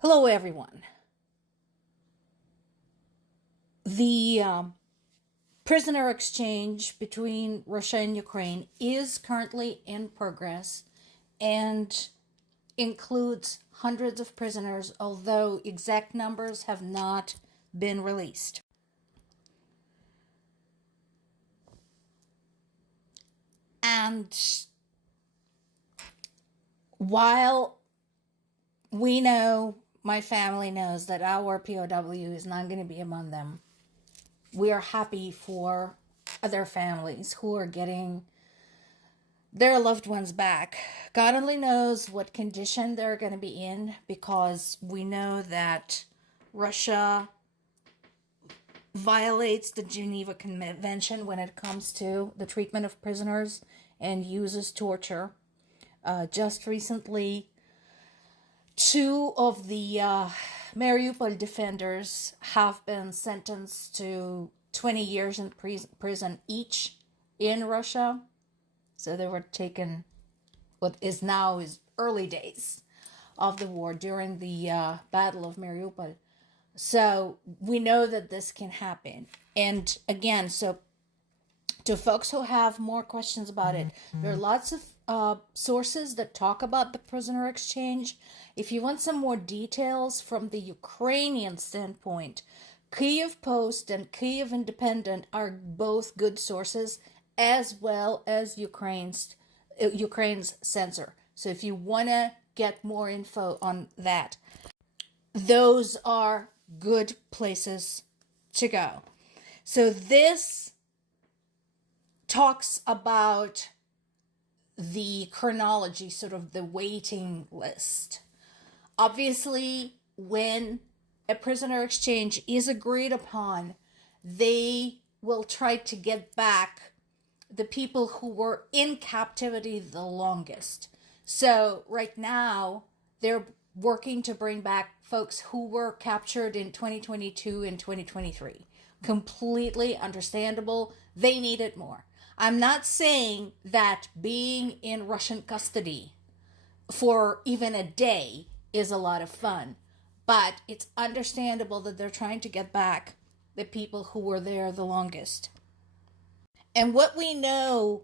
Hello, everyone. The prisoner exchange between Russia and Ukraine is currently in progress and includes hundreds of prisoners, although exact numbers have not been released. And while we know, my family knows that our POW is not going to be among them, we are happy for other families who are getting their loved ones back. God only knows what condition they're going to be in, because we know that Russia violates the Geneva Convention when it comes to the treatment of prisoners and uses torture. Just recently, two of the Mariupol defenders have been sentenced to 20 years in prison each in Russia. So they were taken what is now is early days of the war during the Battle of Mariupol. So we know that this can happen. And again, so to folks who have more questions about it, there are lots of sources that talk about the prisoner exchange. If you want some more details from the Ukrainian standpoint, Kyiv Post and Kyiv Independent are both good sources, as well as Ukraine's censor. So if you want to get more info on that, those are good places to go. So this talks about the chronology, sort of the waiting list. Obviously, when a prisoner exchange is agreed upon, they will try to get back the people who were in captivity the longest. So right now, they're working to bring back folks who were captured in 2022 and 2023. Completely understandable. They need it more. I'm not saying that being in Russian custody for even a day is a lot of fun, but it's understandable that they're trying to get back the people who were there the longest. And what we know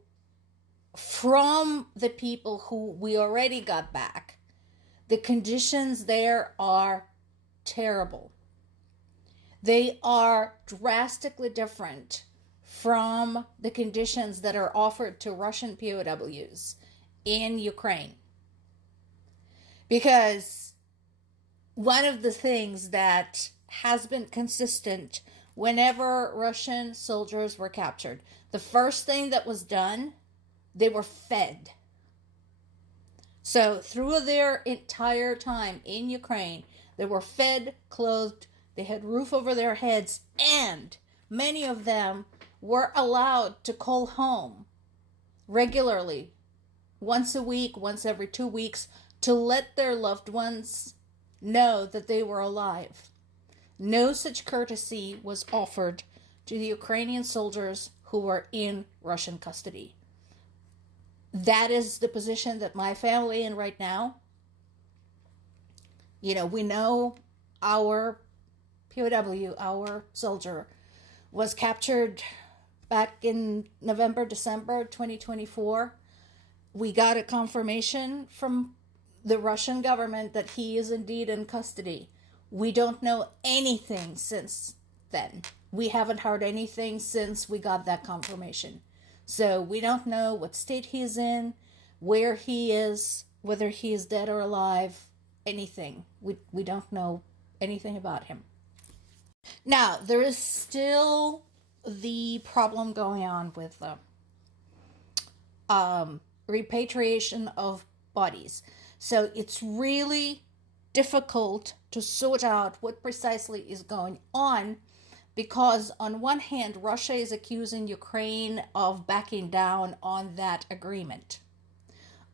from the people who we already got back, the conditions there are terrible. They are drastically different from the conditions that are offered to Russian POWs in Ukraine. Because one of the things that has been consistent whenever Russian soldiers were captured, the first thing that was done, they were fed. So through their entire time in Ukraine, they were fed, clothed, they had roof over their heads, and many of them were allowed to call home regularly, once a week, once every 2 weeks, to let their loved ones know that they were alive. No such courtesy was offered to the Ukrainian soldiers who were in Russian custody. That is the position that my family is in right now. You know, we know our POW, our soldier, was captured back in November, December 2024. We got a confirmation from the Russian government that he is indeed in custody. We don't know anything since then. We haven't heard anything since we got that confirmation. So we don't know what state he is in, where he is, whether he is dead or alive, anything. We don't know anything about him. Now, there is still the problem going on with repatriation of bodies. So it's really difficult to sort out what precisely is going on, because on one hand, Russia is accusing Ukraine of backing down on that agreement.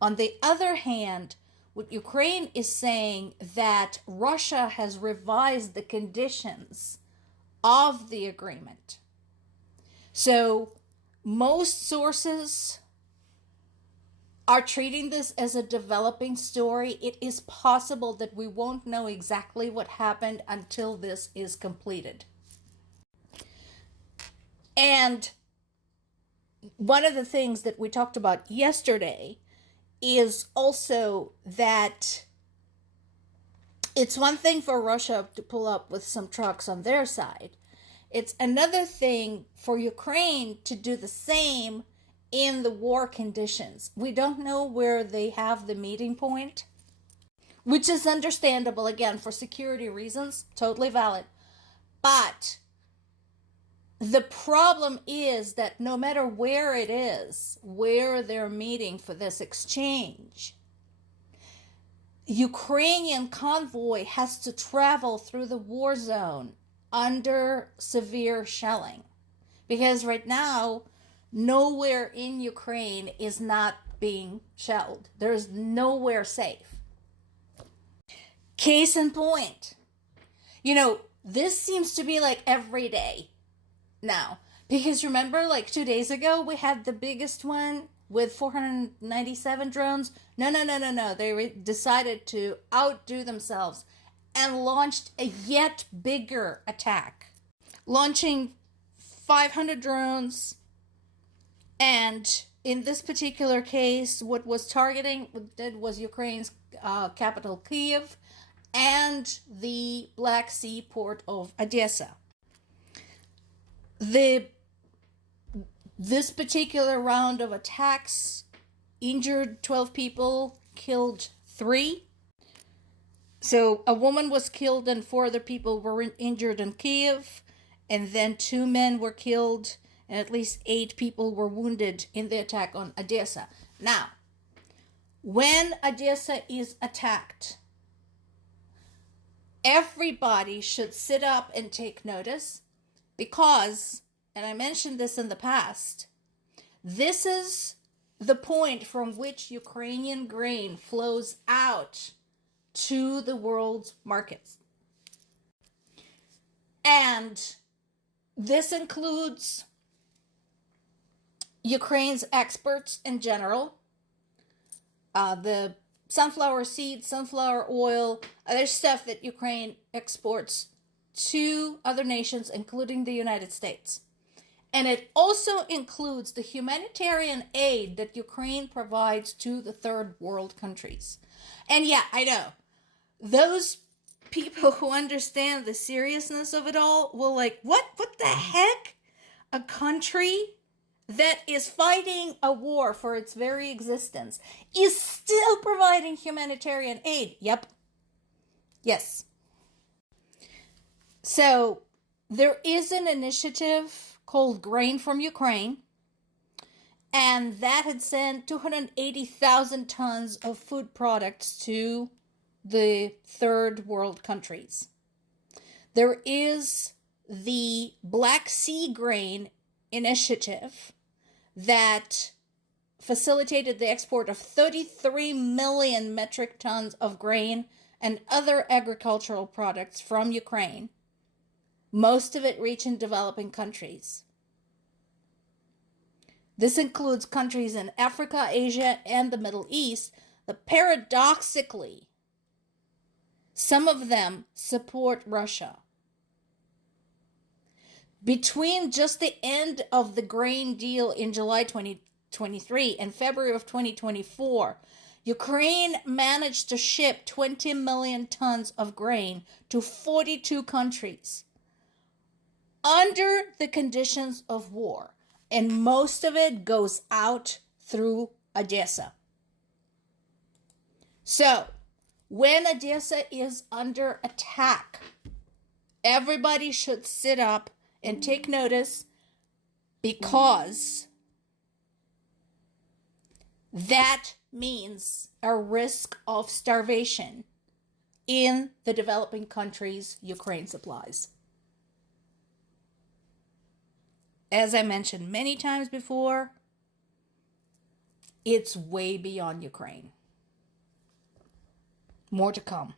On the other hand, what Ukraine is saying that Russia has revised the conditions of the agreement. So most sources are treating this as a developing story, it is possible that we won't know exactly what happened until this is completed. And one of the things that we talked about yesterday is also that it's one thing for Russia to pull up with some trucks on their side. It's another thing for Ukraine to do the same in the war conditions. We don't know where they have the meeting point, which is understandable, again, for security reasons, totally valid. But the problem is that no matter where it is, where they're meeting for this exchange, Ukrainian convoy has to travel through the war zone under severe shelling. Because right now, nowhere in Ukraine is not being shelled. There's nowhere safe. Case in point, this seems to be like every day now. Because remember, like 2 days ago, we had the biggest one with 497 drones. No. They decided to outdo themselves and launched a yet bigger attack, launching 500 drones. And in this particular case, what was was Ukraine's capital, Kyiv, and the Black Sea port of Odessa. This particular round of attacks injured 12 people, killed 3. So a woman was killed and 4 other people were injured in Kyiv, and then 2 men were killed and at least 8 people were wounded in the attack on Odessa. Now, when Odessa is attacked, everybody should sit up and take notice because, and I mentioned this in the past, this is the point from which Ukrainian grain flows out to the world's markets. And this includes Ukraine's exports in general, the sunflower seeds, sunflower oil, other stuff that Ukraine exports to other nations, including the United States. And it also includes the humanitarian aid that Ukraine provides to the third world countries. And yeah, I know, those people who understand the seriousness of it all will like, what the heck? A country that is fighting a war for its very existence is still providing humanitarian aid. Yep. Yes. So there is an initiative called Grain from Ukraine, and that had sent 280,000 tons of food products to the third world countries. There is the Black Sea Grain Initiative that facilitated the export of 33 million metric tons of grain and other agricultural products from Ukraine, most of it reaching developing countries. This includes countries in Africa, Asia, and the Middle East, but paradoxically, some of them support Russia. Between just the end of the grain deal in July 2023 and February of 2024, Ukraine managed to ship 20 million tons of grain to 42 countries under the conditions of war, and most of it goes out through Odessa. So, when Odessa is under attack, everybody should sit up and take notice, because that means a risk of starvation in the developing countries Ukraine supplies. As I mentioned many times before, it's way beyond Ukraine. More to come.